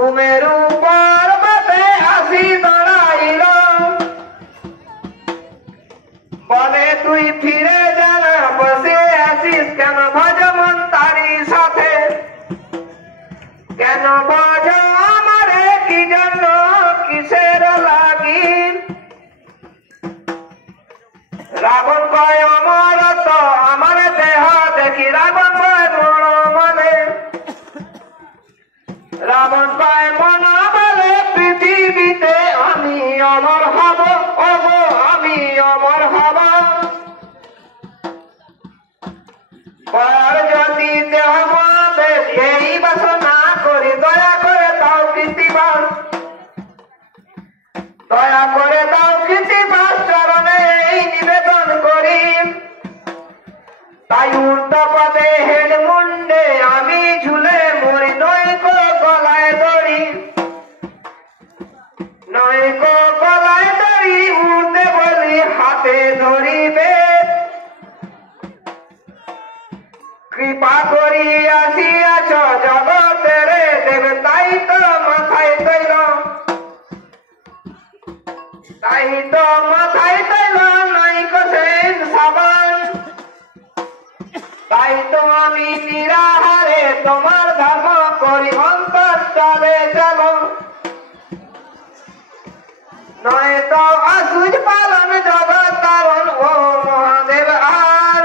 সুমেরু পর্বতে আসি দাঁড়াইল, বলে তুই ফিরে জানা বসে আসিস কেন ভজমন তারি সাথে, কেন ভজ আমারে কি জন্য কিসের লাগি। রাবণ কয় অমরত আমার দেহ দেখি, রাবণ কয় মন মানে, রাবণ কয় মন বলে পৃথিবীতে আমি অমর হব, ওগো আমি অমর হব। পর যদি দেহ মহাদেব এই বাসনা করি, দয়া করে দাও কৃতিবাস, দয়া করে দাও কৃতিবাস চরণে এই নিবেদন করি। তাই উল্টো পদে হেড মুন্ডে আমি ঝুলে মরি, নইকো গলায় দড়ি, নইকো গলায় দড়ি উঠতে বলি হাতে ধরিবে। কৃপা করি আসিয়াছ জগতের দেব, তাই তো মাথায় তৈল, তাই তো মাথায় তৈল নাইকো সেন সাবান। তাই তো আমি নিরাহারে তোমার ধর্ম করি, অন্তর চলে চলো, নয় তো অসুজ পালন জগৎ কারণ ও মহাদেব। আর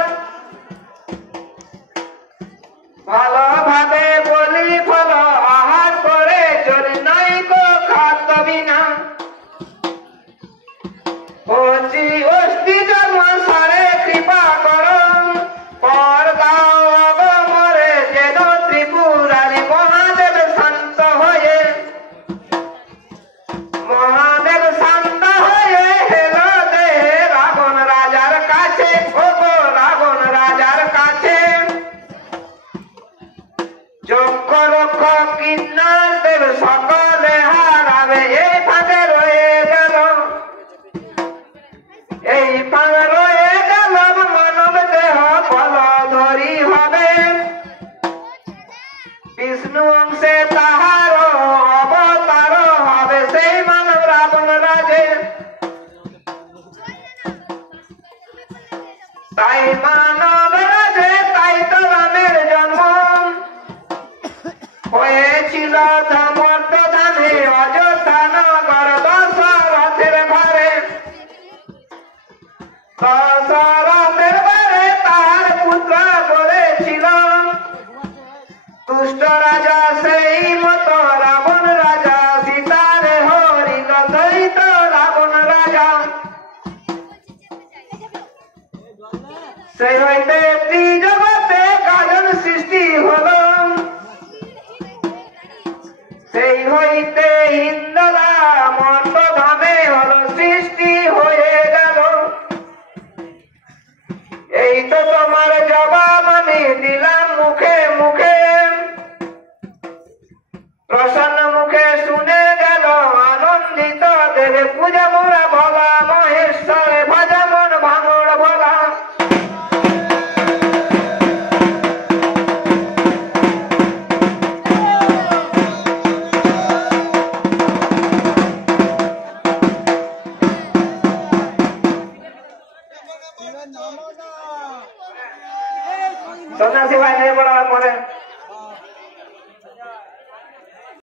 ভালোভাবে বলি ফল আহার করে চলি, নাইকো খাদ্য বিনা অতি অস্থি জন্ম সারে কৃপা করো। পর দাও অগমরে যেন ত্রিপুরারি মহাদেব শান্ত হয়ে, মহাদেব শান্ত হয়ে হেলো দেহে রাবণ রাজার কাছে, ওগো রাবণ রাজার কাছে। যজ্ঞ রক্ষ কিন্নর দেব সকলে হারাবে, এই ফাঁকে রয়ে গেল, এই ফাঁকে রয়ে গেল মানব দেহ বল ধরি হবে। বিষ্ণু অংশে তাহার অবতার হবে, সেই মানব রাবণ রাজে। তাই মানব রাজে, তাই তো রামের জন্ম হয়েছিল ধর্মপ্রধানে অযোধ্যা নগর দশরথের ঘরে। দশরথের ঘরে তাহার পুত্র বলেছিল, দুষ্ট রাজা সেই মত রাবণ রাজা সীতারে হরিল, তাই তো রাবণ রাজা। সেই হইতে ত্রিজগতে কাজন সৃষ্টি হল, সেই হইতে ইন্দ্রা মর্তধামে হল সৃষ্টি হয়ে গেল। এই তো তোমার জবাব আমি দিলাম মুখে মুখে, প্রসন্ন মুখে শুনে গেল আনন্দিত দেবে। পূজা মোরা ভোলা মহেশ্বরে, ভজা মন ভাঙড় ভোলা। সন্ন্যাসী ভাই নিয়ে পড়ার পরে